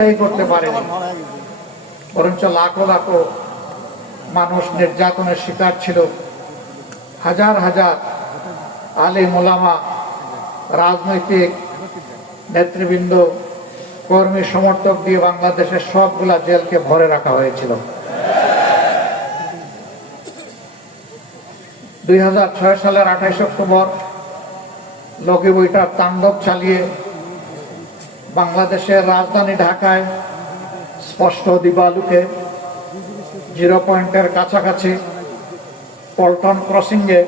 করতে পারেনি, বরঞ্চ লাখো লাখো মানুষ নির্যাতনের শিকার ছিল। হাজার হাজার আলেম ওলামা, রাজনৈতিক নেতৃবৃন্দ, কর্মী সমর্থক দিয়ে বাংলাদেশের সবগুলা জেলকে ভরে রাখা হয়েছিল। 2006 সালের 28 অক্টোবর লগি বইটার তাণ্ডব চালিয়ে বাংলাদেশের রাজধানী ঢাকায় স্পষ্ট দিবালুকে জিরো পয়েন্টের কাছাকাছি পল্টন ক্রসিংয়ে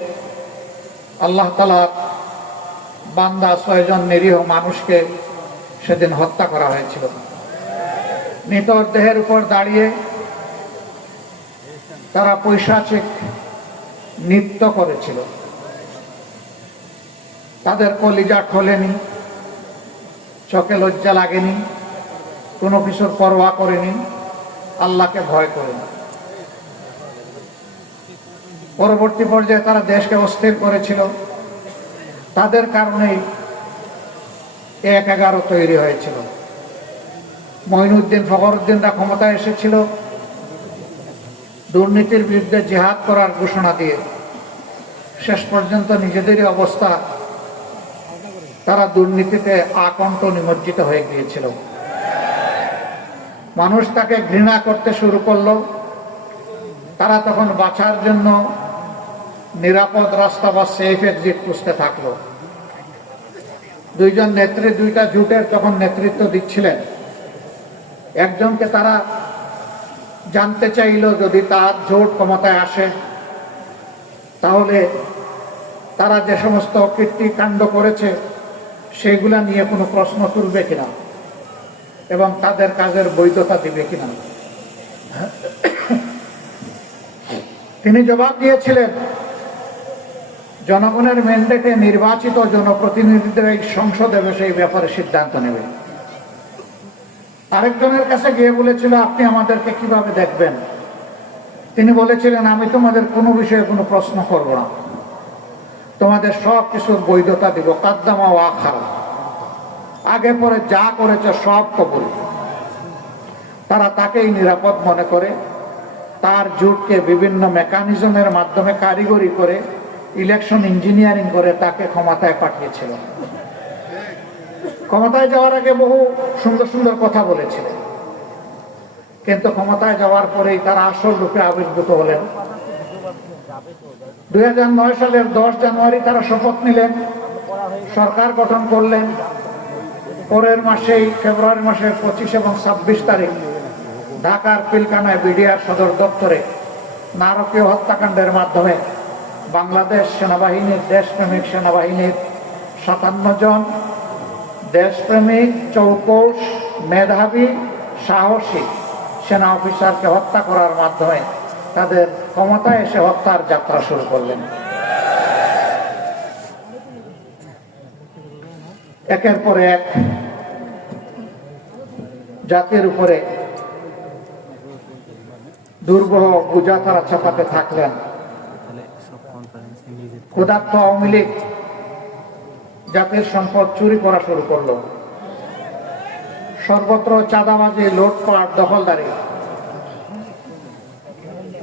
আল্লাহ তাআলার বান্দা 6 জন নিরীহ মানুষকে সেদিন হত্যা করা হয়েছিল। মৃতদেহের উপর দাঁড়িয়ে তারা পৈশাচিক নৃত্য করেছিল। তাদের কলিজা খোলেনি, চোখে লজ্জা লাগেনি, কোনো কিছুর পরোয়া করেনি, আল্লাহকে ভয় করেনি। পরবর্তী পর্যায়ে তারা দেশকে অস্থির করেছিল। তাদের কারণেই 1-11 তৈরি হয়েছিল। মঈনুদ্দিন ফখরুদ্দিনরা ক্ষমতায় এসেছিল দুর্নীতির বিরুদ্ধে জিহাদ করার ঘোষণা দিয়ে। শেষ পর্যন্ত নিজেদেরই অবস্থা, তারা দুর্নীতিতে আকণ্ঠ নিমজ্জিত হয়ে গিয়েছিল। মানুষ তাকে ঘৃণা করতে শুরু করলো। তারা তখন বাঁচার জন্য নিরাপদ রাস্তা বা সেফ এক্সিট খুঁজতে থাকলো। 2 জন নেত্রী 2টা জোটের তখন নেতৃত্ব দিচ্ছিলেন। একজনকে তারা জানতে চাইল যদি তার জোট ক্ষমতায় আসে তাহলে তারা যে সমস্ত কীর্তিকাণ্ড করেছে সেগুলা নিয়ে কোনো প্রশ্ন তুলবে কিনা এবং তাদের কাজের বৈধতা দিবে কিনা। তিনি জবাব দিয়েছিলেন, জনগণের ম্যান্ডেটে নির্বাচিত জনপ্রতিনিধিদের এই সংসদে সেই ব্যাপারে সিদ্ধান্ত নেবে। আরেকজনের কাছে গিয়ে বলেছিল, আপনি আমাদেরকে কিভাবে দেখবেন? তিনি বলেছিলেন, আমি তোমাদের কোনো বিষয়ে কোনো প্রশ্ন করব না, তোমাদের সব কিছুর বৈধতা দিব। কাদ্দামা ওয়া আখারা, আগে পরে যা করেছে সব কবুল। তারা তাকেই নিরাপদ মনে করে তার জোটকে বিভিন্ন মেকানিজমের মাধ্যমে কারিগরি করে ইলেকশন ইঞ্জিনিয়ারিং করে তাকে ক্ষমতায় পাঠিয়েছিল। ক্ষমতায় যাওয়ার আগে বহু সুন্দর সুন্দর কথা বলেছিলেন, কিন্তু ক্ষমতায় যাওয়ার পরেই তারা আসল রূপে আবির্ভূত হলেন। 2009 সালের 10 জানুয়ারি তারা শপথ নিলেন, সরকার গঠন করলেন। পরের মাসেই ফেব্রুয়ারি মাসের 25 এবং 26 তারিখ ঢাকার পিলখানায় বিডিআর সদর দপ্তরে নারকীয় হত্যাকাণ্ডের মাধ্যমে বাংলাদেশ সেনাবাহিনীর, দেশপ্রেমিক সেনাবাহিনীর 57 জন দেশপ্রেমিক, চৌকস, মেধাবী, সাহসী সেনা অফিসারকে হত্যা করার মাধ্যমে তাদের ক্ষমতায় এসে হত্যার যাত্রা শুরু করলেন। একের পর এক জাতির উপরে দুর্বহ বোঝা তারা চাপাতে থাকলেন। ক্ষুধার্ত আওয়ামী লীগ জাতির সম্পদ চুরি করা শুরু করলো। সর্বত্র চাঁদাবাজি, লুটপাট, দখলদারি,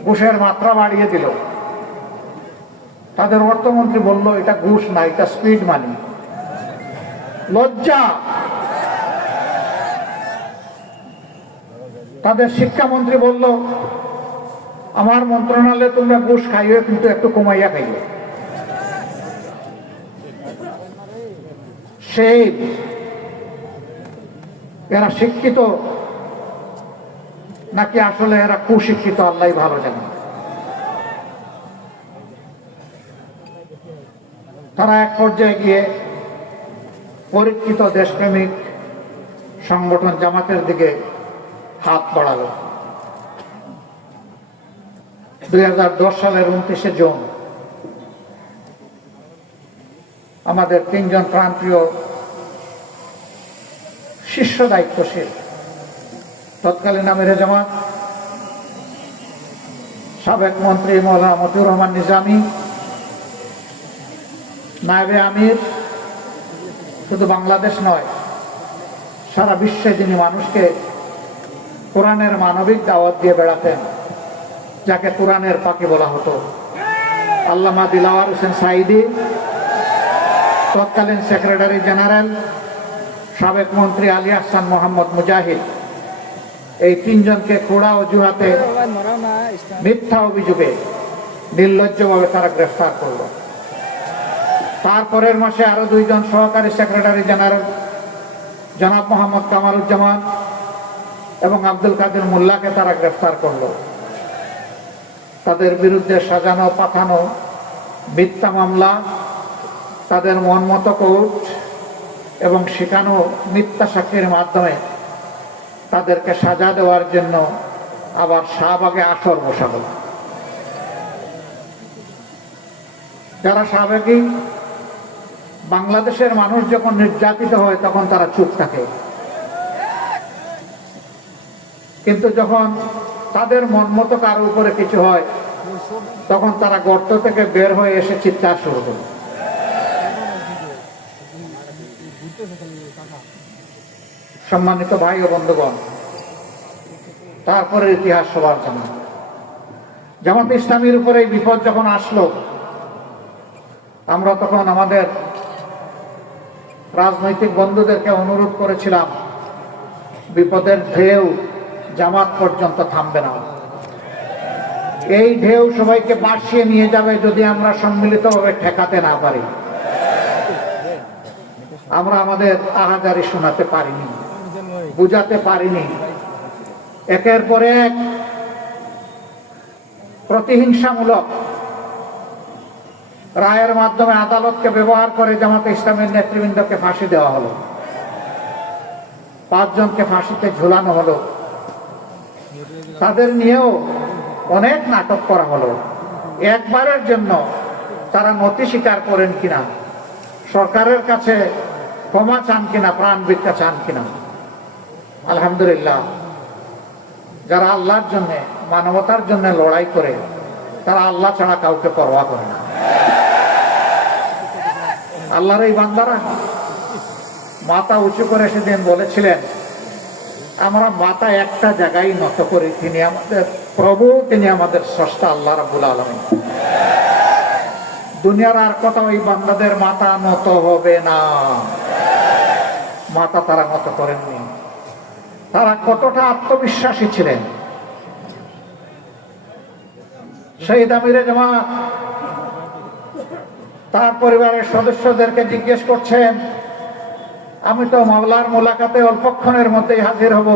ঘুষের মাত্রা বাড়িয়ে দিল। তাদের অর্থমন্ত্রী বলল, এটা ঘুষ না, এটা স্পিড মানি। লজ্জা! তাদের শিক্ষামন্ত্রী বলল, আমার মন্ত্রণালয়ে তোমরা ঘুষ খাইও, কিন্তু একটু কমাইয়া খাইও। সেই এরা শিক্ষিত নাকি আসলে এরা কুশিক্ষিত, আল্লাহ ভালো জানে। তারা এক পর্যায়ে গিয়ে পরীক্ষিত দেশপ্রেমিক সংগঠন জামাতের দিকে হাত বাড়ালো। 2010 সালের 29 জুন আমাদের 3 জন প্রাণপ্রিয় শীর্ষ দায়িত্বশীল, তৎকালীন আমিরে জামাত, সাবেক মন্ত্রী মওলানা মতিউর রহমান নিজামী, নায়েবে আমির, শুধু বাংলাদেশ নয় সারা বিশ্বে যিনি মানুষকে কোরআনের মানবিক দাওয়াত দিয়ে বেড়াতেন, যাকে কোরআনের পাখি বলা হতো। আল্লামা দিলাওয়ার হোসেন সাঈদী, তৎকালীন সেক্রেটারি জেনারেল সাবেক মন্ত্রী আলী আহসান মোহাম্মদ মুজাহিদ, এই তিনজনকে খোড়া অজুহাতে মিথ্যা অভিযোগে নির্লজ্জভাবে তারা গ্রেফতার করল। তারপরের মাসে আরো দুইজন সহকারী সেক্রেটারি জেনারেল জনাব মোহাম্মদ কামারুজ্জামান এবং আব্দুল কাদের মোল্লাকে তারা গ্রেফতার করল। তাদের বিরুদ্ধে সাজানো পাঠানো মিথ্যা মামলা, তাদের মন মতো কোর্ট এবং শেখানো মিথ্যা সাক্ষীর মাধ্যমে তাদেরকে সাজা দেওয়ার জন্য আবার শাহবাগে আসর বসালো। যারা সাবেকি বাংলাদেশের মানুষ যখন নির্যাতিত হয় তখন তারা চুপ থাকে, কিন্তু যখন তাদের মন মতো কারো উপরে কিছু হয় তখন তারা গর্ত থেকে বের হয়ে এসে চিৎকার শুরু করে। সম্মানিত ভাই ও বন্ধুগণ, তারপরে ইতিহাস সবার জানা। জামাত ইসলামীর উপরে এই বিপদ যখন আসলো, আমরা তখন আমাদের রাজনৈতিক বন্ধুদেরকে অনুরোধ করেছিলাম, বিপদের ঢেউ জামাত পর্যন্ত থামবে না, এই ঢেউ সবাইকে ভাসিয়ে নিয়ে যাবে যদি আমরা সম্মিলিতভাবে ঠেকাতে না পারি। আমরা আমাদের আহাজারি শোনাতে পারিনি, বুঝাতে পারিনি। একের পর এক প্রতিহিংসামূলক রায়ের মাধ্যমে আদালতকে ব্যবহার করে জামাতে ইসলামের নেতৃবৃন্দকে ফাঁসি দেওয়া হলো, 5 জনকে ফাঁসিতে ঝুলানো হলো। তাদের নিয়েও অনেক নাটক করা হলো। একবারের জন্য তারা নথি স্বীকার করেন কিনা, সরকারের কাছে ক্ষমা চান কিনা, প্রাণ ভিক্ষা চান কিনা। আলহামদুলিল্লাহ, যারা আল্লাহর জন্য মানবতার জন্য লড়াই করে তারা আল্লাহ ছাড়া কাউকে পরোয়া করে না। আল্লাহর এই বান্দারা মাথা উঁচু করে সেদিন বলেছিলেন, আমরা মাথা একটা জায়গায় নত করি, তিনি আমাদের প্রভু, তিনি আমাদের স্রষ্টা আল্লাহ রাব্বুল আলামিন। দুনিয়ার আর কথা ওই বান্দাদের মাথা নত হবে না। মাথা তারা নত করেননি। তারা কতটা আত্মবিশ্বাসী ছিলেন। শহীদ আমিরে জামাত তার পরিবারের সদস্যদেরকে জিজ্ঞেস করছেন, আমি তো মাওলার মোলাকাতে অল্পক্ষণের মধ্যেই হাজির হব,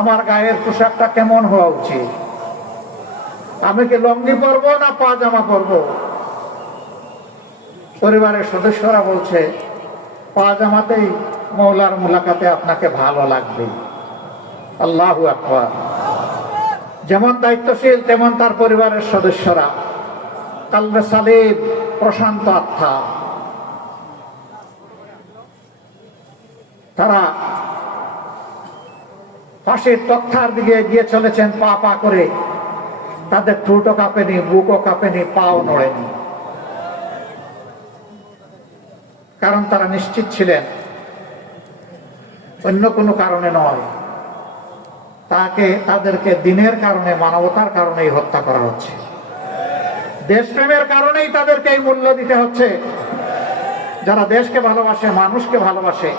আমার গায়ের পোশাকটা কেমন হওয়া উচিত? আমি কি লঙ্গি পরবো না পাজামা পরবো? পরিবারের সদস্যরা বলছে, পাজামাতেই মাওলার মোলাকাতে আপনাকে ভালো লাগবে। আল্লাহু আকবার। যেমন দায়িত্বশীল তেমন তার পরিবারের সদস্যরা, কালবে সালিম, প্রশান্ত আত্মা। তারা ফাঁসির তক্তার দিকে এগিয়ে চলেছেন পা পা করে। তাদের ঠোঁটও কাঁপেনি, বুকও কাঁপেনি, পাও নড়েনি, কারণ তারা নিশ্চিত ছিলেন অন্য কোনো কারণে নয়, তাদেরকে দিনের কারণে, মানবতার কারণেই হত্যা করা হচ্ছে, দেশপ্রেমের কারণেই তাদেরকে এই মূল্য দিতে হচ্ছে। যারা দেশকে ভালোবাসে, মানুষকে ভালোবাসে,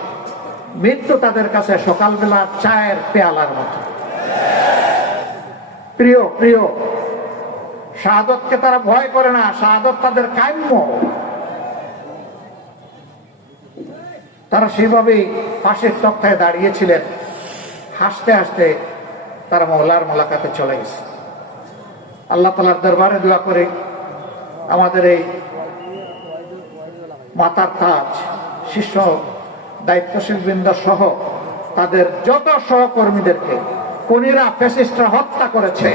মৃত্যু তাদের কাছে সকালবেলা চায়ের পেয়ালার মতো প্রিয়। প্রিয় শাহাদতকে তারা ভয় করে না, শাহাদত তাদের কাম্য। তারা সেভাবেই ফাঁসির তক্তায় দাঁড়িয়েছিলেন। হাসতে হাসতে তারা মওলার মোলাকাতে চলে গেছে। আল্লাহ তাআলার দরবারে দোয়া করে আমাদের এই মাতার তাজ শিষ্য দায়িত্বশীল বৃন্দ সহ তাদের যত সহকর্মীদেরকে খুনিরা, ফ্যাসিস্টরা হত্যা করেছে,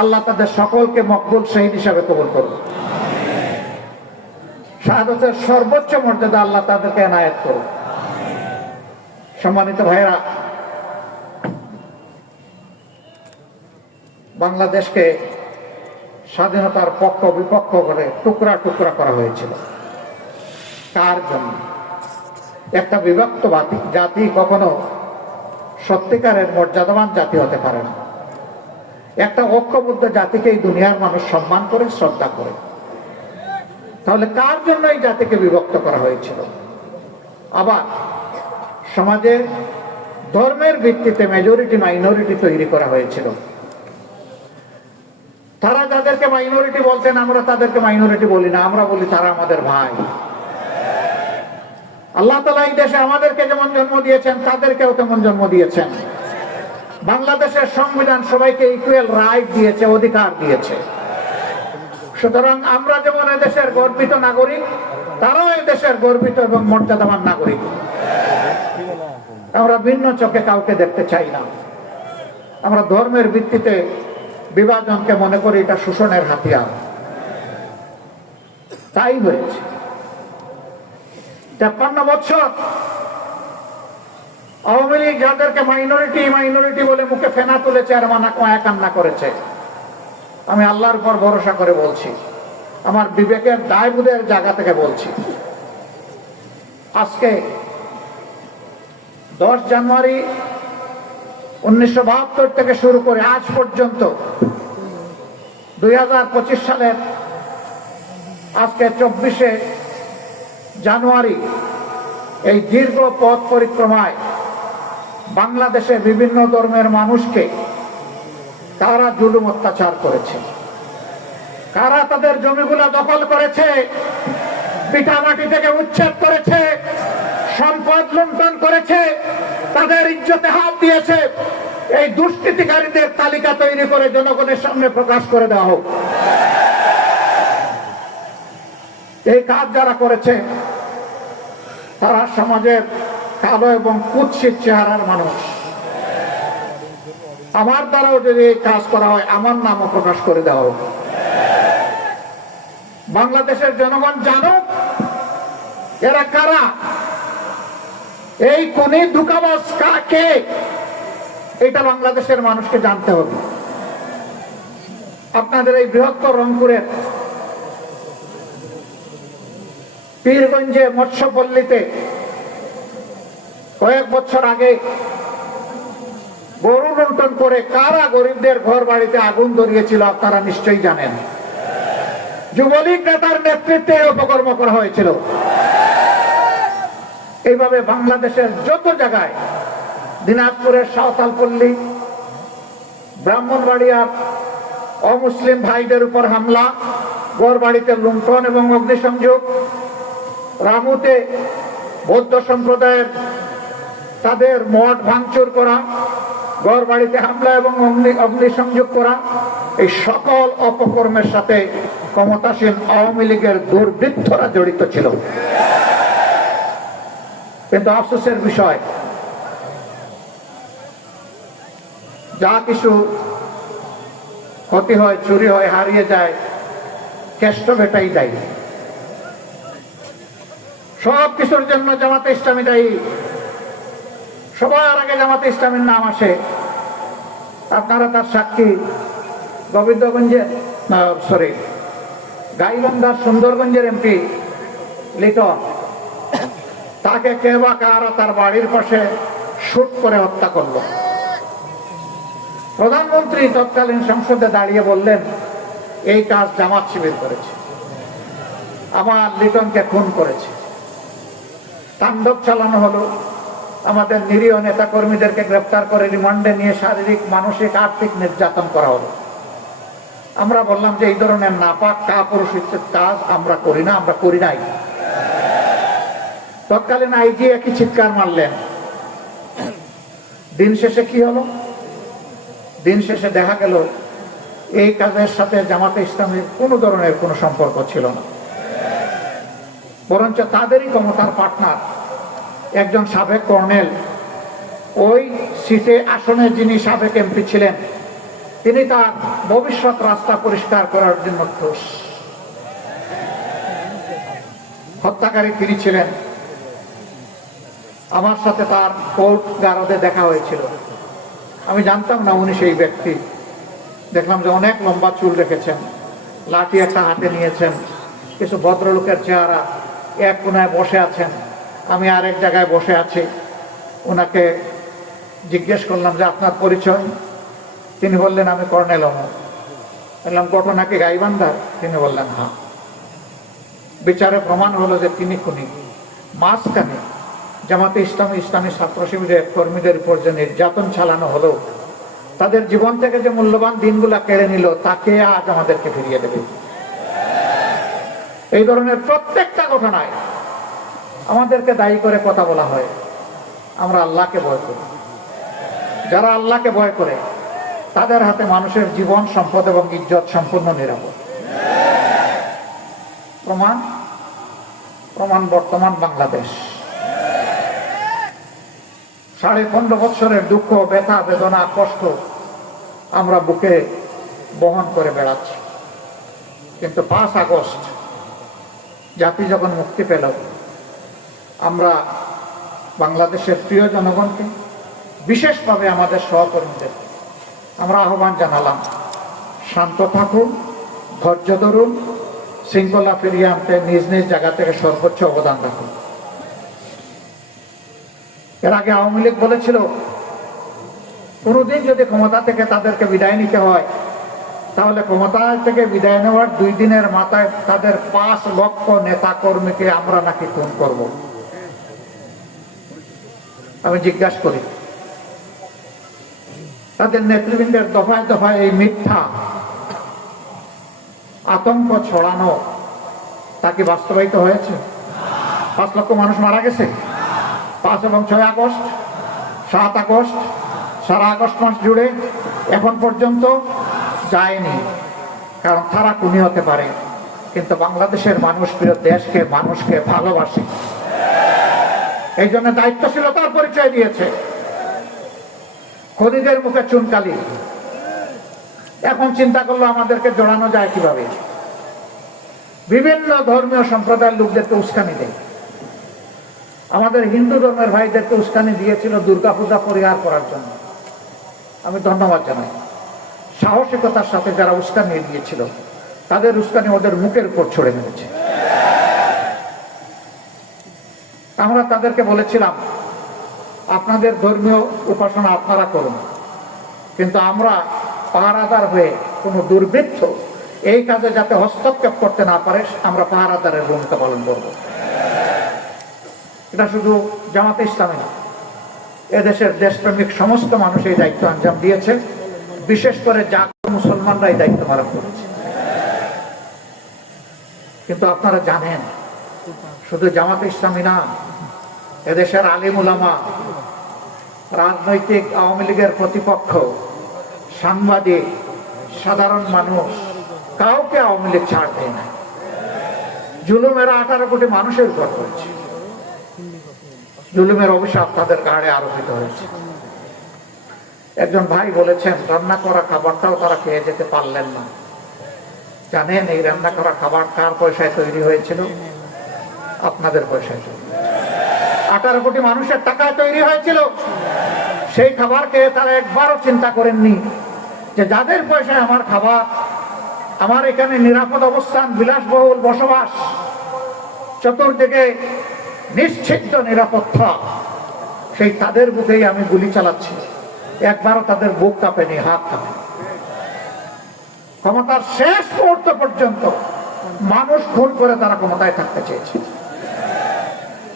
আল্লাহ তাদের সকলকে মকবুল শহীদ হিসাবে কবুল করুন। শাহাদাতের সর্বোচ্চ মর্যাদা আল্লাহ তাদেরকে এনায়েত করুন। সম্মানিত ভাইরা, বাংলাদেশকে স্বাধীনতার পক্ষ বিপক্ষ করে টুকরা টুকরা করা হয়েছিল। কার জন্য? একটা বিভক্ত জাতি কখনো সত্যিকারের মর্যাদাবান জাতি হতে পারে না। একটা ঐক্যবদ্ধ জাতিকে এই দুনিয়ার মানুষ সম্মান করে, শ্রদ্ধা করে। তাহলে কার জন্য এই জাতিকে বিভক্ত করা হয়েছিল? আবার সমাজে ধর্মের ভিত্তিতে মেজরিটি মাইনরিটি তৈরি করা হয়েছিল। তারা যাদেরকে মাইনরিটি বলতেন, আমরা তাদেরকে মাইনরিটি বলি না, আমরা বলি তারা আমাদের ভাই। আল্লাহ তাআলা এই দেশে আমাদেরকে যেমন জন্ম দিয়েছেন, তাদেরকেও তেমন জন্ম দিয়েছেন। বাংলাদেশের সংবিধান সবাইকে ইকুয়াল রাইট দিয়েছে, অধিকার দিয়েছে। সুতরাং আমরা যেমন এদেশের গর্বিত নাগরিক, তারাও এদেশের গর্বিত এবং মর্যাদাবান নাগরিক। আমরা ভিন্ন চোখে কাউকে দেখতে চাই না। আমরা ধর্মের ভিত্তিতে বিভাজনকে মনে করি এটা শোষণের হাতিয়ার। তাই হয়েছে 53 বছর আওয়ামী লীগ যাদেরকে মাইনরিটি বলে মুখে ফেনা তুলেছে আর মায়া কান্না করেছে। আমি আল্লাহর উপর ভরসা করে বলছি, আমার বিবেকের দায়বোধের জায়গা থেকে বলছি, আজকে 10 জানুয়ারি 1972 থেকে শুরু করে আজ পর্যন্ত 2025 সালের আজকে 24শে জানুয়ারি এই দীর্ঘ পথ পরিক্রমায় বাংলাদেশে বিভিন্ন ধর্মের মানুষকে কারা জুলুম অত্যাচার করেছে, কারা তাদের জমিগুলো দখল করেছে, পিঠামাটি থেকে উচ্ছেদ করেছে, সম্পদ লুণ্ঠন করেছে, তাদের ইজ্জতে হাত দিয়েছে। এই দুষ্কৃতিকারীদের তালিকা তৈরি করে জনগণের সামনে প্রকাশ করে দেওয়া হোক। এই কাজ যারা করেছে তারা সমাজের কালো এবং কুৎসিত চেহারার মানুষ। আমার দ্বারাও যদি এই কাজ করা হয়, আমার নামও প্রকাশ করে দেওয়া হোক। বাংলাদেশের জনগণ জানুক এরা কারা, এই কোন ধোঁকাবাজ কে, এটা বাংলাদেশের মানুষকে জানতে হবে। আপনাদের এই বৃহত্তর রংপুরের পীরগঞ্জে মৎস্যপল্লীতে কয়েক বছর আগে গরু লুণ্ঠন করে কারা গরিবদের ঘর বাড়িতে আগুন ধরিয়েছিল আপনারা নিশ্চয়ই জানেন। যুবলীগ নেতার নেতৃত্বে অপকর্ম করা হয়েছিল। এইভাবে বাংলাদেশের যত জায়গায়, দিনাজপুরের সাঁওতালপল্লী, ব্রাহ্মণবাড়িয়ার অমুসলিম ভাইদের উপর হামলা, ঘর বাড়িতে লুণ্ঠন এবং অগ্নিসংযোগ, রামুতে বৌদ্ধ সম্প্রদায়ের তাদের মঠ ভাঙচুর করা, ঘর বাড়িতে হামলা এবং অগ্নিসংযোগ করা, এই সকল অপকর্মের সাথে ক্ষমতাসীন আওয়ামী লীগের দুর্বৃত্তরা জড়িত ছিল। কিন্তু আফসোসের বিষয়, যা কিছু ক্ষতি হয়, চুরি হয়, হারিয়ে যায়, কেষ্ট বেটাই দায়ী। সব কিছুর জন্য জামাতে ইসলামী দায়ী। সবার আগে জামাতে ইসলামীর নাম আসে। আপনারা তার সাক্ষী। গোবিন্দগঞ্জের গাইবান্ধার সুন্দরগঞ্জের এমপি লিটন, তাকে কে বা কারা তার বাড়ির পাশে শুট করে হত্যা করল। প্রধানমন্ত্রী তৎকালীন সংসদে দাঁড়িয়ে বললেন এই কাজ জামাত শিবির করেছে, আমার লিটনকে খুন করেছে। তাণ্ডব চালানো হলো, আমাদের নিরীহ নেতা কর্মীদেরকে গ্রেফতার করে রিমান্ডে নিয়ে শারীরিক, মানসিক, আর্থিক নির্যাতন করা হলো। আমরা বললাম যে এই ধরনের নাপাক কাপুরুষিতের কাজ আমরা করি না, আমরা করি নাই। তৎকালীন আইজি একই চিৎকার মারলেন। দিন শেষে কি হলো? দিন শেষে দেখা গেল এই কাজের সাথে জামাতে ইসলামীর কোনো ধরনের কোনো সম্পর্ক ছিল না, বরঞ্চ তাদেরই ক্ষমতার পার্টনার একজন সাবেক কর্নেল, ওই সিটে আসনে যিনি সাবেক এমপি ছিলেন, তিনি তার ভবিষ্যৎ রাস্তা পরিষ্কার করার জন্য হত্যাকারী তিনি ছিলেন। আমার সাথে তার কোর্ট গারদে দেখা হয়েছিল। আমি জানতাম না উনি সেই ব্যক্তি। দেখলাম যে অনেক লম্বা চুল রেখেছেন, লাঠি একটা হাতে নিয়েছেন, কিছু ভদ্রলোকের চেহারা, এক কোনায় বসে আছেন, আমি আরেক জায়গায় বসে আছি। ওনাকে জিজ্ঞেস করলাম যে আপনার পরিচয়? তিনি বললেন আমি কর্নেল অমর। বললাম ঘটনা কি গাইবান্ধার? তিনি বললেন হ্যাঁ। বিচারে প্রমাণ হলো যে তিনি খুনি। মাঝখানে জামাতে ইসলামী ইসলামী ছাত্র শিবিরের কর্মীদের উপর যে নির্যাতন চালানো হলো, তাদের জীবন থেকে যে মূল্যবান দিনগুলা কেড়ে নিল, তাকে আজ আমাদেরকে ফিরিয়ে দেবে। এই ধরনের প্রত্যেকটা ঘটনায় আমাদেরকে দায়ী করে কথা বলা হয়। আমরা আল্লাহকে ভয় করি। যারা আল্লাহকে ভয় করে তাদের হাতে মানুষের জীবন, সম্পদ এবং ইজ্জত সম্পূর্ণ নিরাপদ। প্রমাণ বর্তমান বাংলাদেশ। 15.5 বছরের দুঃখ, ব্যথা, বেদনা, কষ্ট আমরা বুকে বহন করে বেড়াচ্ছি। কিন্তু 5 আগস্ট জাতি যখন মুক্তি পেল, আমরা বাংলাদেশের প্রিয় জনগণকে, বিশেষভাবে আমাদের সহকর্মীদের আমরা আহ্বান জানালাম, শান্ত থাকুন, ধৈর্য ধরুন, শৃঙ্খলা ফিরিয়ে আনতে নিজ নিজ জায়গা থেকে সর্বোচ্চ অবদান রাখুন। এর আগে আওয়ামী লীগ বলেছিল কোনোদিন যদি ক্ষমতা থেকে তাদেরকে বিদায় নিতে হয়, তাহলে ক্ষমতা থেকে বিদায় নেওয়ার 2 দিনের মাথায় তাদের 5 লক্ষ নেতা কর্মীকে আমরা নাকি খুন করব। আমি জিজ্ঞাসা করি, তাদের নেতৃবৃন্দের দফায় দফায় এই মিথ্যা আতঙ্ক ছড়ানো তা কি বাস্তবায়িত হয়েছে? 5 লক্ষ মানুষ মারা গেছে 5 এবং 6 আগস্ট, 7 আগস্ট, সারা আগস্ট মাস জুড়ে এখন পর্যন্ত যায়নি। কারণ তারা খুনি হতে পারে, কিন্তু বাংলাদেশের মানুষ প্রিয় দেশকে, মানুষকে ভালোবাসে। এই জন্য দায়িত্বশীলতার পরিচয় দিয়েছে। খুনিদের মুখে চুনকালি। এখন চিন্তা করলো আমাদেরকে জড়ানো যায় কিভাবে। বিভিন্ন ধর্মীয় সম্প্রদায়ের লোকদেরকে উস্কানি দেয়। আমাদের হিন্দু ধর্মের ভাইদেরকে উস্কানি দিয়েছিল দুর্গাপূজা পরিহার করার জন্য। আমি ধন্যবাদ জানাই। সাহসিকতার সাথে যারা উস্কানি দিয়েছিল, তাদের উস্কানি ওদের মুখের উপর ছড়ে মেরেছে। আমরা তাদেরকে বলেছিলাম আপনাদের ধর্মীয় উপাসনা আপনারা করুন, কিন্তু আমরা পাহারাদার হয়ে কোনো দুর্বৃত্ত এই কাজে যাতে হস্তক্ষেপ করতে না পারে, আমরা পাহারাদারের ভূমিকা পালন করব। এটা শুধু জামাতে ইসলামী না, এদেশের দেশপ্রেমিক সমস্ত মানুষ এই দায়িত্ব আঞ্জাম দিয়েছে। বিশেষ করে জাগ্রত মুসলমানরা এই দায়িত্ব পালন করেছে। কিন্তু আপনারা জানেন, শুধু জামাতে ইসলামী না, এদেশের আলিম উলামা, রাজনৈতিক আওয়ামী লীগের প্রতিপক্ষ, সাংবাদিক, সাধারণ মানুষ, কাউকে আওয়ামী লীগ ছাড় দেয় না। জুলুমেরা 18 কোটি মানুষের উপর করেছে। জুলুমের অভিশাপ তাদের ঘাড়ে আরোপিত হয়েছে। একজন ভাই বলেছেন রান্না করা খাবারটাও তারা খেয়ে যেতে পারলেন না। জানেন এই রান্না করা খাবার কার পয়সায় তৈরি হয়েছিল? আপনাদের পয়সায় তৈরি। 18 কোটি মানুষের টাকায় তৈরি হয়েছিল। সেই খাবার খেয়ে তারা একবারও চিন্তা করেননি যে যাদের পয়সায় আমার খাবার, আমার এখানে নিরাপদ অবস্থান, বিলাসবহুল বসবাস, চতুর্দিকে নিশ্চিত নিরাপত্তা, সেই তাদের বুকেই আমি গুলি চালাচ্ছি। একবারও তাদের বুক কাঁপেনি, হাত কাঁপে। ক্ষমতার শেষ মুহূর্ত পর্যন্ত মানুষ খুন করে তারা ক্ষমতায় থাকতে চেয়েছে।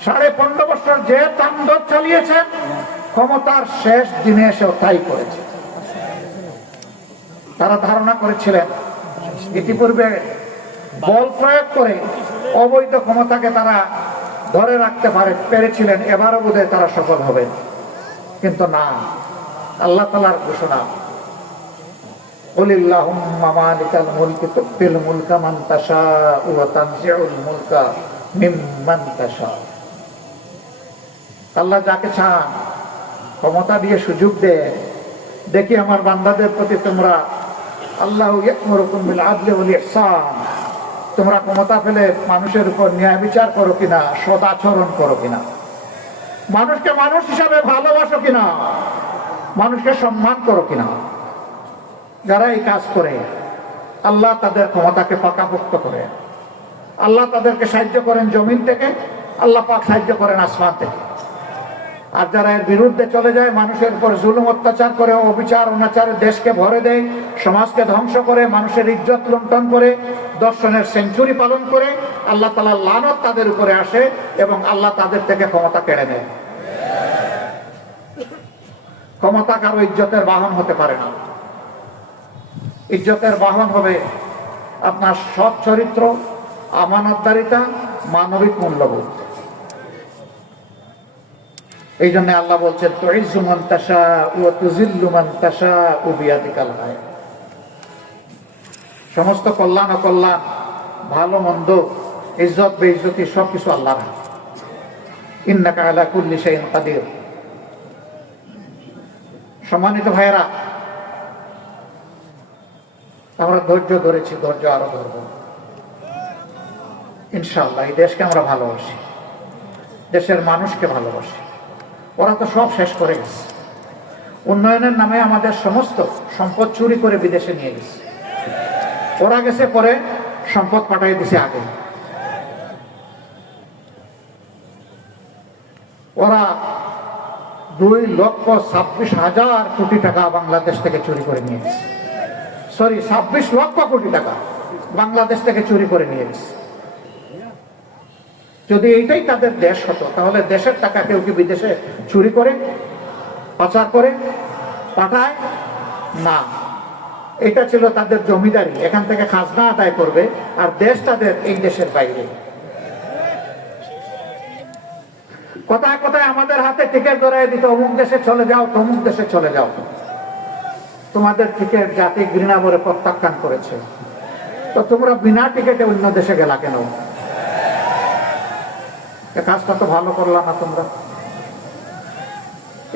15.5 বছর যে তাণ্ডব চালিয়েছেন, ক্ষমতার শেষ দিনে এসেও তাই করেছে। তারা ধারণা করেছিলেন ইতিপূর্বে বল প্রয়োগ করে অবৈধ ক্ষমতাকে তারা ধরে রাখতে পেরেছিলেন, এবারও বোধহয় তারা সফল হবেন। কিন্তু না, আল্লাহ তাআলার ঘোষণা, কুলিল্লাহুম্মা মালিকাল মুলকি তুতিল মুলকা মান তাশাউ ওয়া তানজিউল মুলকা মিম্মান তাশাউ। আল্লাহ যাকে চান ক্ষমতা দিয়ে সুযোগ দেয়। দেখি আমার বান্দাদের প্রতি তোমরা, আল্লাহু ইয়া'মুরুকুম বিল আদলি ওয়াল ইহসান, তোমরা ক্ষমতা পেলে মানুষের উপর ন্যায় বিচার করো কিনা, সদাচরণ করো কিনা, মানুষকে মানুষ হিসাবে ভালোবাসো কিনা, মানুষকে সম্মান করো কিনা। যারা এই কাজ করে, আল্লাহ তাদের ক্ষমতাকে পাকাপোক্ত করে। আল্লাহ তাদেরকে সাহায্য করেন জমিন থেকে, আল্লাহ পাক সাহায্য করেন আসমান থেকে। আর যারা এর বিরুদ্ধে চলে যায়, মানুষের উপর জুলুম অত্যাচার করে, অবিচার অনাচারে দেশকে ভরে দেয়, সমাজকে ধ্বংস করে, মানুষের ইজ্জত লুণ্ঠন করে, দর্শনের সেঞ্চুরি পালন করে, আল্লাহ তাআলার লানত তাদের উপরে আসে এবং আল্লাহ তাদের থেকে ক্ষমতা কেড়ে নেয়। ক্ষমতা কারো ইজ্জতের বাহন হতে পারে না। ইজ্জতের বাহন হবে আপনার সৎ চরিত্র, আমানতদারিতা, মানবিক মূল্যবোধ। এই জন্য আল্লাহ বলছেন, তুইজ্জু মান তাশাউ ওয়া তুযিল্লু মান তাশাউ বিয়াদিকাল খায়র। সমস্ত কল্যাণ অকল্যাণ, ভালো মন্দ, ইজ্জত বেইজ্জতি সবকিছু আল্লাহর হাতে। ইন্নাকা আলা কুল্লি শাইইন কাদির। সম্মানিত ভাইয়েরা, আমরা ধৈর্য ধরেছি, ধৈর্য আরো ধরব ইনশাআল্লাহ। এই দেশকে আমরা ভালোবাসি, দেশের মানুষকে ভালোবাসি। ওরা তো সব শেষ করে গেছে। উন্নয়নের নামে আমাদের সমস্ত সম্পদ চুরি করে বিদেশে নিয়ে গেছে। ওরা গেছে পরে সম্পদ পাঠিয়ে দিছে আগে। ওরা 2,26,000 কোটি টাকা বাংলাদেশ থেকে চুরি করে নিয়ে গেছে। সরি, 26 লক্ষ কোটি টাকা বাংলাদেশ থেকে চুরি করে নিয়ে গেছে। যদি এইটাই তাদের দেশ হতো, তাহলে দেশের টাকা কেউ কি বিদেশে চুরি করে, পাচার করে, পাঠায় না। এটা ছিল তাদের জমিদারি, এখান থেকে খাজনা আদায় করবে, আর দেশ তাদের এই দেশের বাইরে। কোথায় কোথায় আমাদের হাতে টিকিট ধরাই দিত, অমুক দেশে চলে যাও, তমুক দেশে চলে যাও। তোমাদের টিকিট জাতি ঘৃণা করে প্রত্যাখ্যান করেছে, তো তোমরা বিনা টিকিটে অন্য দেশে গেলা কেন? কাজটা তো ভালো করলা না তোমরা।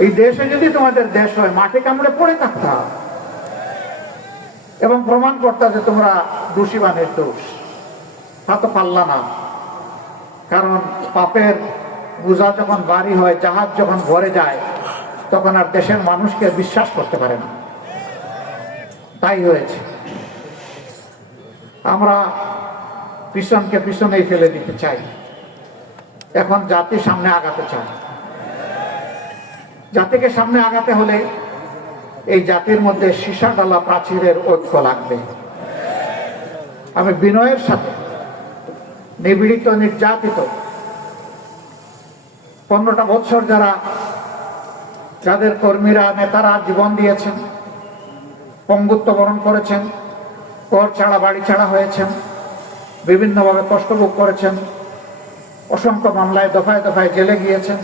এই দেশে যদি তোমাদের দেশ হয়, মাটি কামড়ে পড়ে থাকতা এবং প্রমাণ করতা যে তোমরা দোষী বা নির্দোষ। তা তো পারলা না, কারণ পাপের বোঝা যখন ভারী হয়, জাহাজ যখন ভরে যায়, তখন আর দেশের মানুষকে বিশ্বাস করতে পারে না। তাই হয়েছে। আমরা পিছনকে পিছনেই ফেলে দিতে চাই, এখন জাতির সামনে আগাতে চাই। জাতিকে সামনে আগাতে হলে এই জাতির মধ্যে সীসা ডালা প্রাচীরের ঐক্য লাগবে। আমি বিনয়ের সাথে নিপীড়িত, নির্যাতিত 15টা বছর যাদের কর্মীরা, নেতারা জীবন দিয়েছেন, পঙ্গুত্ব বরণ করেছেন, ঘর ছাড়া বাড়ি ছাড়া হয়েছেন, বিভিন্নভাবে কষ্ট ভোগ করেছেন, অসংখ্য মামলায় দফায় দফায় জেলে গিয়েছেন,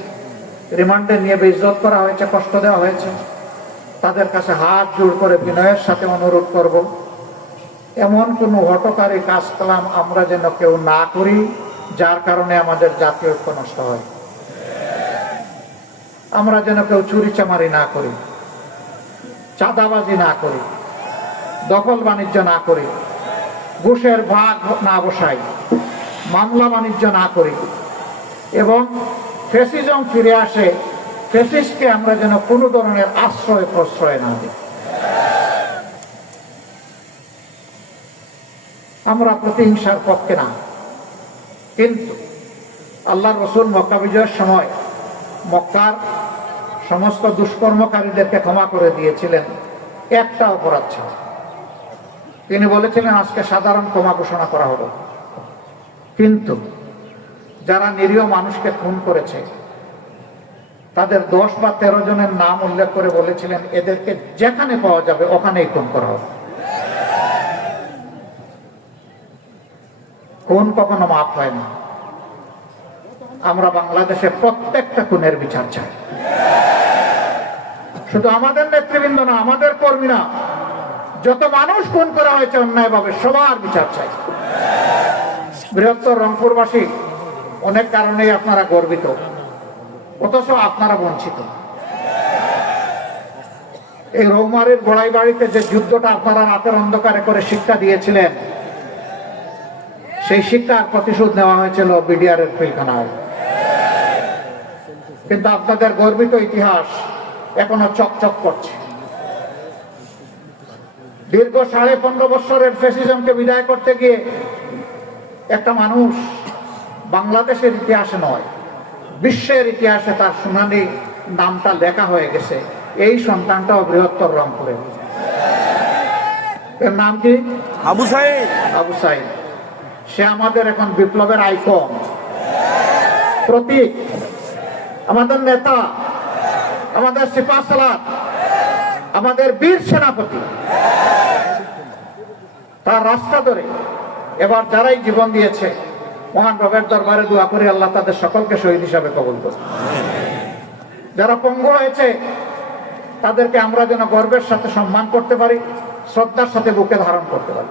রিমান্ডে নিয়ে বেইজ্জত করা হয়েছে, কষ্ট দেওয়া হয়েছে। তাদের কাছে হাত জোড় করে বিনয়ের সাথে অনুরোধ করব, এমন কোনো হঠকারী কাজ কালাম আমরা যেন কেউ না করি যার কারণে আমাদের জাতীয় ঐক্য নষ্ট হয়। আমরা যেন কেউ চুরি চামারি না করি, চাঁদাবাজি না করি, দখল বাণিজ্য না করি, ঘুষের ভাগ না বসাই, মামলা বাণিজ্য না করি, এবং ফ্যাসিজম ফিরে আসে, ফ্যাসিস্টকে আমরা যেন কোনো ধরনের আশ্রয় প্রশ্রয় না দিই। আমরা প্রতিহিংসার পক্ষে না, কিন্তু আল্লাহর রাসূল মক্কা বিজয়ের সময় মক্কার সমস্ত দুষ্কর্মকারীদেরকে ক্ষমা করে দিয়েছিলেন একটা অপরাধ ছাড়া। তিনি বলেছিলেন আজকে সাধারণ ক্ষমা ঘোষণা করা হলো, কিন্তু যারা নিরীহ মানুষকে খুন করেছে তাদের 10 বা 13 জনের নাম উল্লেখ করে বলেছিলেন এদেরকে যেখানে পাওয়া যাবে ওখানেই খুন করা হবে। খুন কখনো মাফ হয় না। আমরা বাংলাদেশে প্রত্যেকটা খুনের বিচার চাই, শুধু আমাদের নেতৃবৃন্দ না, আমাদের কর্মীরা, যত মানুষ খুন করা হয়েছে অন্যায়ভাবে সবার বিচার চাই। বৃহত্তর রংপুরবাসী অনেক কারণেই আপনারা গর্বিত, অথচ আপনারা বঞ্চিত। এই রৌমারীর গোড়াই বাড়িতে যে যুদ্ধটা আপনারা রাতের অন্ধকারে করে শিক্ষা দিয়েছিলেন, সেই শিক্ষার প্রতিশোধ নেওয়া হয়েছিল বিডিআরের পিলখানায়। কিন্তু আপনাদের গর্বিত ইতিহাস এখনো চকচক করছে। দীর্ঘ 15.5 বছরের ফ্যাসিজমকে বিদায় করতে গিয়ে একটা মানুষ বাংলাদেশের ইতিহাসে নয়, বিশ্বের ইতিহাসে তার শুনানি নামটা লেখা হয়ে গেছে, এই সন্তানটাও বৃহত্তর রংপুরে। এর নাম কি? আবু সাইদ। আবু সাইদ। সে আমাদের এখন বিপ্লবের আইকন, প্রতীক, আমাদের নেতা, আমাদের সিপাহ সালার, আমাদের বীর সেনাপতি। তার রাস্তা ধরে এবার যারাই জীবন দিয়েছে, মহান রবের দরবারে দোয়া করি আল্লাহ তাদের সকলকে শহীদ হিসাবে কবুল করুন। যারা পঙ্গু হয়েছে তাদেরকে আমরা যেন গর্বের সাথে সম্মান করতে পারি, শ্রদ্ধার সাথে বুকে ধারণ করতে পারি।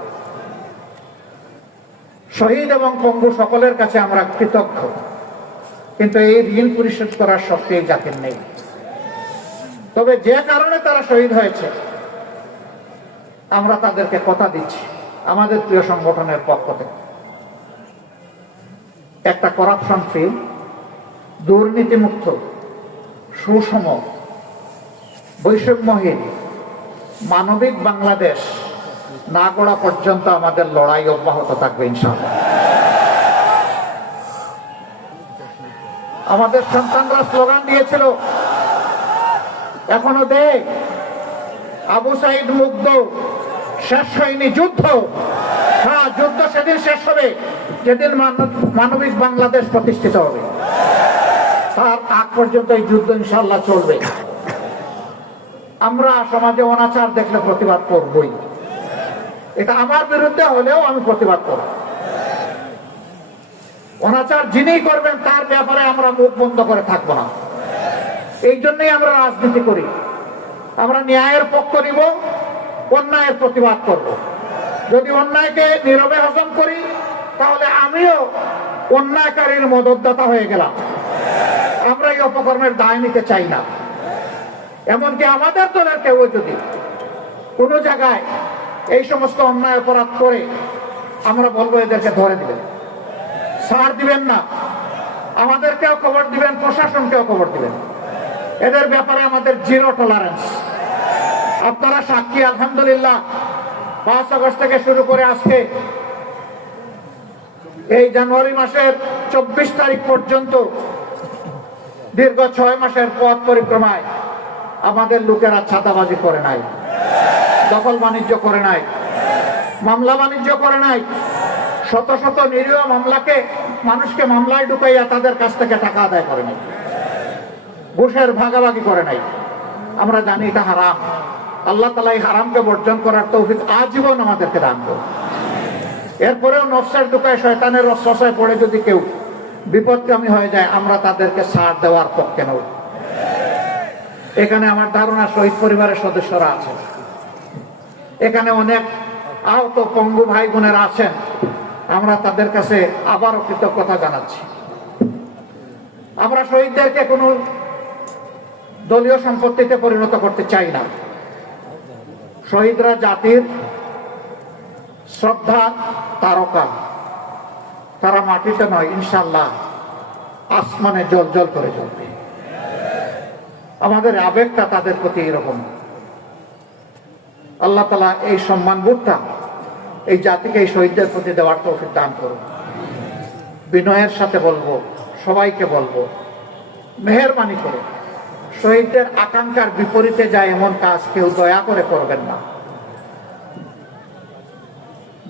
শহীদ এবং পঙ্গু সকলের কাছে আমরা কৃতজ্ঞ, কিন্তু এই ঋণ পরিশোধ করার শক্তি এই জাতির নেই। তবে যে কারণে তারা শহীদ হয়েছে, আমরা তাদেরকে কথা দিচ্ছি আমাদের প্রিয় সংগঠনের পক্ষ থেকে একটা করাপশন ফ্রি, দুর্নীতিমুক্ত, সুষম, বৈষম্যহীন, মানবিক বাংলাদেশ না গড়া পর্যন্ত আমাদের লড়াই অব্যাহত থাকবে ইনশাআল্লাহ। আমাদের সন্তানরা স্লোগান দিয়েছিল, এখনো দেখ আবু সাইদ মুগ্ধ, শেষ হয়নি যুদ্ধ। হ্যাঁ, যুদ্ধ সেদিন শেষ হবে যেদিন মানবিক বাংলাদেশ প্রতিষ্ঠিত হবে। তার আগ পর্যন্ত এই যুদ্ধ ইনশাআল্লাহ চলবে। আমরা সমাজে অনাচার দেখলে প্রতিবাদ করবই, এটা আমার বিরুদ্ধে হলেও আমি প্রতিবাদ করব। অনাচার যিনি করবেন তার ব্যাপারে আমরা মুখ বন্ধ করে থাকবো না। এই জন্যই আমরা রাজনীতি করি। আমরা ন্যায়ের পক্ষ নিব, অন্যায়ের প্রতিবাদ করব। যদি অন্যায়কে নীরবে হজম করি তাহলে আমিও অন্যায়কারীর মদতদাতা হয়ে গেলাম। আমরা এই অপকর্মের দায় নিতে চাই না। এমনকি আমাদের দলের কেউ যদি কোনো জায়গায় এই সমস্ত অন্যায় অপরাধ করে, আমরা বলবো এদেরকে ধরে দিবেন, ছাড় দিবেন না। আমাদেরকেও খবর দিবেন, প্রশাসনকেও খবর দিবেন। এদের ব্যাপারে আমাদের জিরো টলারেন্স। আপনারা সাক্ষী, আলহামদুলিল্লাহ 5 আগস্ট থেকে শুরু করে আজকে এই জানুয়ারি মাসের 24 তারিখ পর্যন্ত দীর্ঘ 6 মাসের পথ পরিক্রমায় আমাদের লোকেরা ছাতাবাজি করে নাই, দখল বাণিজ্য করে নাই, মামলা বাণিজ্য করে নাই। শত শত নিরীহ মানুষকে মামলায় ঢুকাইয়া তাদের কাছ থেকে টাকা আদায় করে নাই, ঘুষের ভাগাভাগি করে নাই। আমরা জানি এটা হারাম। আল্লাহ তাআলা এই হারামকে বর্জন করার তৌফিক আজীবন আমাদেরকে দান করুন। এরপরেও নফসের দুকায় শয়তানের ওয়াসওয়াসায় পড়ে যদি কেউ বিপদগামী হয়ে যায়, আমরা তাদেরকে ছাড় দেওয়ার পক্ষে নই। এখানে আমার ধারণা শহীদ পরিবারের সদস্যরা আছেন, এখানে অনেক আহত পঙ্গু ভাই বোনেরা আছেন। আমরা তাদের কাছে আবারও কৃতজ্ঞতা জানাচ্ছি। আমরা শহীদদেরকে কোনো দলীয় সম্পত্তিতে পরিণত করতে চাই না। শহীদরা জাতির শ্রদ্ধা তারকা, তারা মাটিতে নয়, ইনশাআল্লাহ আসমানে জ্বলজ্বল করে জ্বলবে। আমাদের আবেগটা তাদের প্রতি এরকম। আল্লাহ তাআলা এই সম্মানবোধটা এই জাতিকে, এই শহীদদের প্রতি দেওয়ার তৌফিক দান করুন। বিনয়ের সাথে বলবো, সবাইকে বলবো, মেহেরবানি করে শহীদদের আকাঙ্ক্ষার বিপরীতে যায় এমন কাজ কেউ দয়া করে করবেন না।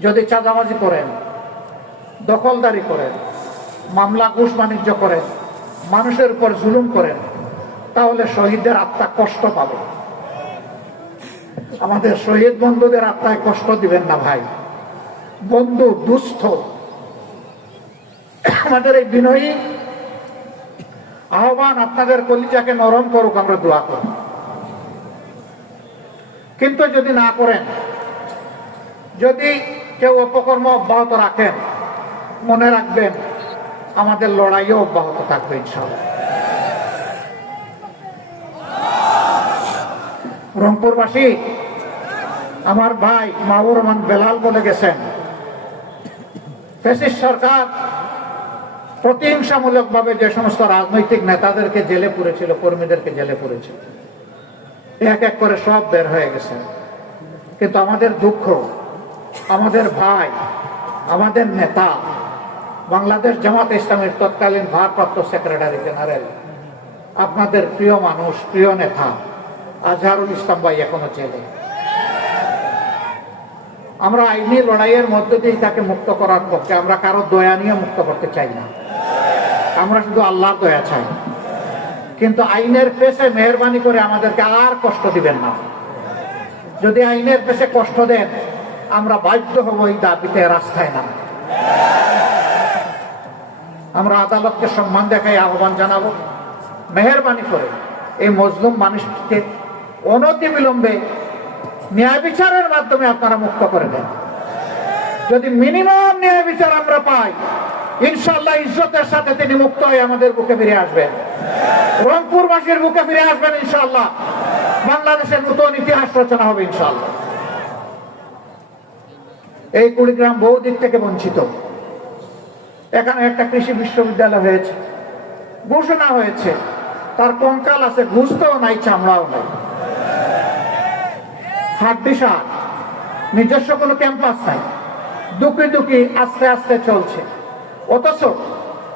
যদি চাঁদাবাজি করেন, দখলদারি করেন, মামলা ঘুষ বাণিজ্য করেন, মানুষের উপর জুলুম করেন, তাহলে শহীদদের আত্মা কষ্ট পাবে। আমাদের শহীদ বন্ধুদের আত্মায় কষ্ট দিবেন না ভাই। বন্ধু দুস্থ, আমাদের এই বিনয়ী আহ্বান আপনাদের কলিজাকে নরম করুক, আমরা দোয়া করি। কিন্তু যদি না করেন, যদি কেউ অপকর্ম অব্যাহত রাখেন, মনে রাখবেন আমাদের লড়াইও অব্যাহত থাকবে ইনশাআল্লাহ। রংপুরবাসী, আমার ভাই মাহবুর রহমান বেলাল বলে গেছেন, ফ্যাসিস্ট সরকার প্রতিহিংসামূলক ভাবে যে সমস্ত রাজনৈতিক নেতাদেরকে জেলে পুরেছিল, কর্মীদেরকে জেলে পুরেছিল, এক এক করে সব বের হয়ে গেছে। কিন্তু আমাদের দুঃখ, আমাদের ভাই, আমাদের নেতা, বাংলাদেশ জামাত ইসলামের তৎকালীন ভারপ্রাপ্ত সেক্রেটারি জেনারেল আপনাদের প্রিয় মানুষ, প্রিয় নেতা আজহারুল ইসলাম ভাই এখনো জেলে। আমরা আইনি লড়াইয়ের মধ্য দিয়ে তাকে মুক্ত করার পক্ষে, আমরা কারো দয়া নিয়ে মুক্ত করতে চাই না, আমরা শুধু আল্লাহর দয়া চাই। কিন্তু আইনের পেছে মেহরবানি করে আমাদেরকে আর কষ্ট দিবেন না। যদি আইনের পেছে কষ্ট দেন, আমরা বাধ্য হব এই দাবিতে রাস্তায় নাম। আমরা আদালতকে সম্মান দেখাই আহ্বান জানাবো, মেহরবানি করে এই মজলুম মানুষকে অনতি বিলম্বে ন্যায় বিচারের মাধ্যমে আপনারা মুক্ত করে দেন। যদি মিনিমাম ন্যায় বিচার আমরা পাই, ইনশাআল্লাহ ইজ্জতের সাথে তিনি মুক্ত হয়ে আমাদের বুকে ফিরে আসবেন, রংপুরবাসীর বুকে ফিরে আসবেন। ইনশাআল্লাহ বাংলাদেশের নতুন ইতিহাস রচনা হবে ইনশাআল্লাহ। এই কুড়িগ্রাম বহু দিক থেকে বঞ্চিত। এখানে একটা কৃষি বিশ্ববিদ্যালয় হয়েছে, ঘোষণা হয়েছে, তার কঙ্কাল আছে, ঘুষতেও নাই, চামড়াও নাই, হাড্ডিসার, নিজস্ব কোনো ক্যাম্পাস নাই, দুকি দুকি আস্তে আস্তে চলছে। অথচ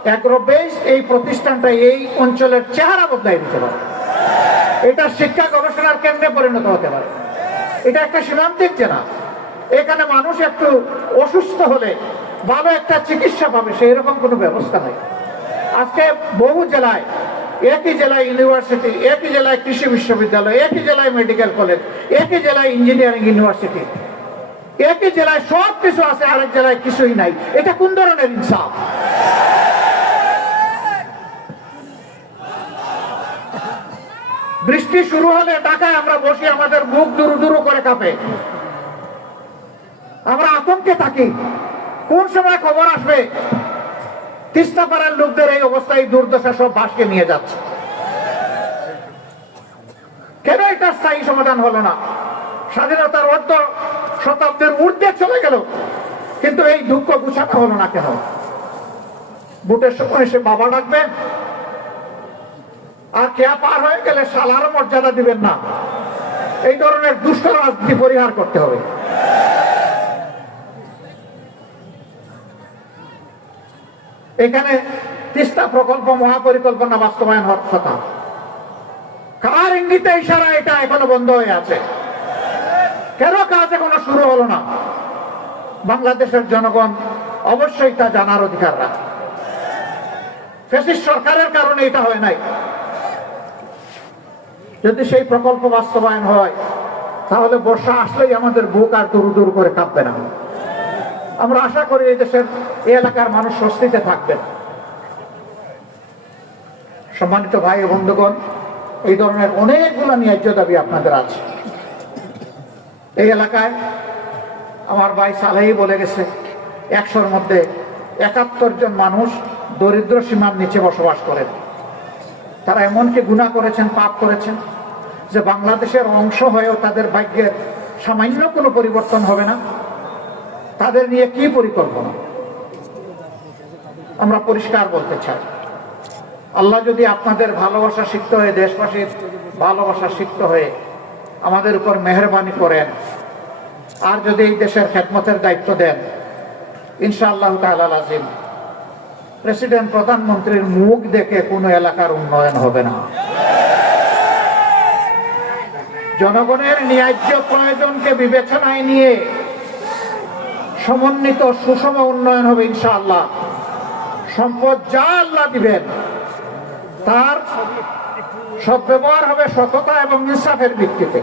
অ্যাগ্রোবেস এই প্রতিষ্ঠানটা এই অঞ্চলের চেহারা বদলাই দিতে পারে, এটা শিক্ষা গবেষণার কেন্দ্রে পরিণত হতে পারে। এটা একটা সীমান্তিক জেলা, এখানে মানুষ একটু অসুস্থ হলে ভালো একটা চিকিৎসা পাবে, সেই রকম কোনো ব্যবস্থা নেই। আজকে বহু জেলায়, একই জেলায় ইউনিভার্সিটি, একই জেলায় কৃষি বিশ্ববিদ্যালয়, একই জেলায় মেডিকেল কলেজ, একই জেলায় ইঞ্জিনিয়ারিং ইউনিভার্সিটি, একই জেলায় সব কিছু আছে, আরেক জেলায় কিছুই নাই। এটা কোন ধরনের ইনসাফ? বৃষ্টি শুরু হলে ঢাকায় আমরা বসি, আমাদের বুক দুরু দুরু করে কাঁপে, আমরা আতঙ্কে থাকি কোন সময় খবর আসবে তিস্তাপাড়ার লোকদের এই অবস্থায়, দুর্দশা সব ভাসকে নিয়ে যাচ্ছে। কেন এটা স্থায়ী সমাধান হলো না? স্বাধীনতার অর্ধ শতাব্দীর ঊর্ধ্বে চলে গেল, কিন্তু এই দুঃখ গুছানো হলো না কেন? বুটের সময় এসে বাবা ডাকবেন, আর কেয়া পার হয়ে গেলে শালার মর্যাদা দিবেন না। এই ধরনের দুষ্ট রাজনীতি পরিহার করতে হবে। এখানে তিস্তা প্রকল্প মহাপরিকল্পনা বাস্তবায়ন হওয়ার কথা, কার ইঙ্গিতে ইশারা এটা এখনো বন্ধ হয়ে আছে? কেন কাজ এখনো শুরু হলো না? বাংলাদেশের জনগণ অবশ্যই তা জানার অধিকার রাখে। ফ্যাসিস্ট সরকারের কারণে এটা হয় নাই। যদি সেই প্রকল্প বাস্তবায়ন হয়, তাহলে বর্ষা আসলেই আমাদের বুক আর দুরু দুরু করে কাঁপবে না। আমরা আশা করি এই দেশের এই এলাকার মানুষ স্বস্তিতে থাকবেন। সম্মানিত ভাই ও বন্ধুগণ, এই ধরনের অনেকগুলো ন্যায্য দাবি আপনাদের আছে। এই এলাকায় আমার ভাই সালেহি বলে গেছে, 100-র মধ্যে 71 জন মানুষ দরিদ্র সীমার নিচে বসবাস করেন। তারা এমনকি গুনাহ করেছেন, পাপ করেছেন, যে বাংলাদেশের অংশ হয়েও তাদের ভাগ্যের সামান্য কোনো পরিবর্তন হবে না। তাদের নিয়ে কি পরিকল্পনা? আমরা পরিষ্কার বলতে চাই, আল্লাহ যদি আপনাদের ভালোবাসা সিক্ত হয়ে, দেশবাসীর ভালোবাসা সিক্ত হয়ে আমাদের উপর মেহরবানি করেন, আর যদি এই দেশের খেদমতের দায়িত্ব দেন, ইনশাআল্লাহ তাআলা আযীম প্রেসিডেন্ট, প্রধানমন্ত্রীর মুখ দেখে কোনো এলাকার উন্নয়ন হবে না। জনগণের ন্যায্য প্রয়োজনকে বিবেচনায় নিয়ে সমন্বিত সুষম উন্নয়ন হবে ইনশাআল্লাহ। সম্পদ যা আল্লাহ দিবেন তার সদ্ব্যবহার হবে সততা এবং ইনসাফের ভিত্তিতে।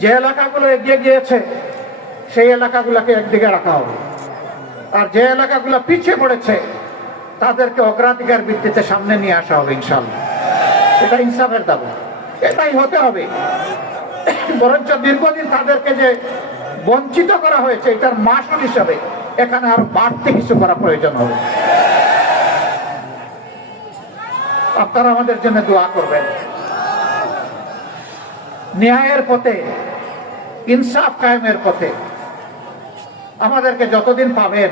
যে এলাকাগুলো এগিয়ে গিয়েছে সেই এলাকাগুলোকে একদিকে রাখা হবে, আর যে এলাকাগুলো পিছিয়ে পড়েছে তাদেরকে অগ্রাধিকার ভিত্তিতে সামনে নিয়ে আসা হবে ইনশাআল্লাহ। এটা ইনসাফের দাবি, এটাই হতে হবে। বরঞ্চ দীর্ঘদিন তাদেরকে যে বঞ্চিত করা হয়েছে, এটার মাসুল হিসাবে এখানে আরো বাড়তি কিছু করা প্রয়োজন হবে। আপনারা আমাদের জন্য দোয়া করবেন। ন্যায়ের পথে, ইনসাফ কায়েমের পথে আমাদেরকে যতদিন পাবেন,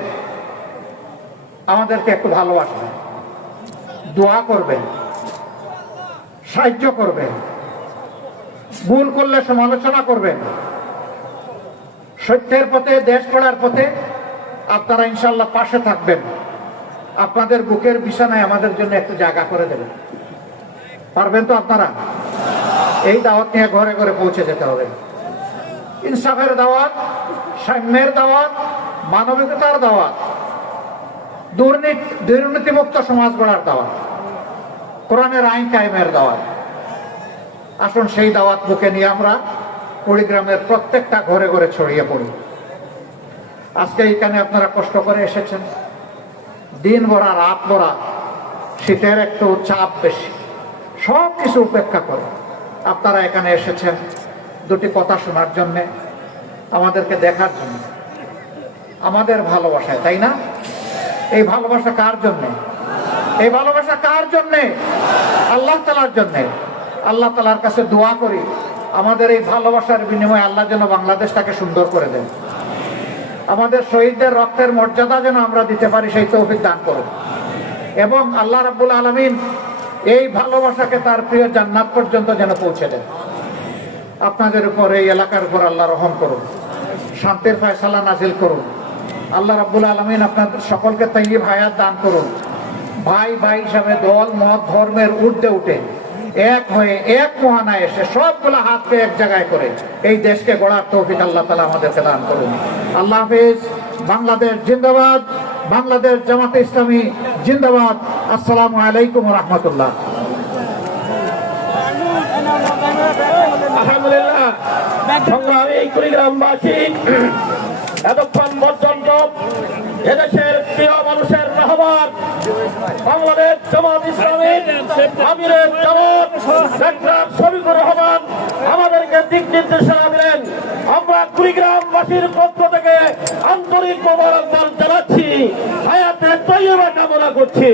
আমাদেরকে একটু ভালোবাসবেন, দোয়া করবেন, সাহায্য করবেন, ভুল করলে সমালোচনা করবেন। সত্যের পথে, দেশ গড়ার পথে আপনারা ইনশাআল্লাহ পাশে থাকবেন। আপনাদের বুকের বিছানায় আমাদের জন্য একটু জায়গা করে দেবেন। পারবেন তো আপনারা? এই দাওয়াত নিয়ে ঘরে ঘরে পৌঁছে যেতে হবে। ইনসাফের দাওয়াত, সাম্যের দাওয়াত, মানবিকতার দাওয়াত, দুর্নীতিমুক্ত সমাজ গড়ার দাওয়াত, কোরআনের আইন কায়েমের দাওয়াত। আসুন সেই দাওয়াত বুকে নিয়ে আমরা কুড়িগ্রামের প্রত্যেকটা ঘরে ঘরে ছড়িয়ে পড়ি। আজকে এখানে আপনারা কষ্ট করে এসেছেন, দিন ভরা রাত ভরা, শীতের একটু চাপ বেশি, সব কিছু উপেক্ষা করে আপনারা এখানে এসেছেন দুটি কথা শোনার জন্যে, আমাদেরকে দেখার জন্য, আমাদের ভালোবাসায়, তাই না? এই ভালোবাসা কার জন্যে? এই ভালোবাসা কার জন্যে? আল্লাহ তাআলার জন্যে। আল্লাহ তাআলার কাছে দোয়া করি আমাদের এই ভালোবাসার বিনিময়ে আল্লাহ যেন বাংলাদেশটাকে সুন্দর করে দেন, আমাদের শহীদদের রক্তের মর্যাদা যেন আমরা দিতে পারি, সেই তৌফিক দান করুন। এবং আল্লাহ রাব্বুল আলামিন এই ভালোবাসাকে তার প্রিয় জান্নাত পর্যন্ত যেন পৌঁছে দেন। আপনাদের উপর, এই এলাকার উপর আল্লাহ রহম করুন, শান্তির ফয়সালা নাজিল করুন। আল্লাহ রাব্বুল আলামিন আপনাদের সকলকে তাইয়্যিব হায়াত দান করুন। ভাই ভাই হিসাবে দল মত ধর্মের ঊর্ধ্বে উঠে এক হয়ে এক মহানায় এসে সবগুলো হাতকে এক জায়গায় করে এই দেশকে গড়ার তৌফিক আল্লাহ তাআলা আমাদেরকে দান করুন। আল্লাহ হাফেজ। বাংলাদেশ জিন্দাবাদ। বাংলাদেশ জামাতে ইসলামী জিন্দাবাদ। আসসালামু আলাইকুম ওয়া রাহমাতুল্লাহ। আলহামদুলিল্লাহ। সংগ্রামী কুড়িগ্রামবাসী, এতক্ষণ পর্যন্ত এদেশের প্রিয় মানুষের রহমান বাংলাদেশ জামাত ইসলামীর আমিরের জামাত ডাক্তার শফিকুর রহমান আমাদেরকে দিক নির্দেশনা দিলেন। আমরা কুড়িগ্রামবাসীর পক্ষ থেকে আন্তরিক মোবারকবাদ জানাচ্ছি, হায়াতের তৈয়বা কামনা করছি।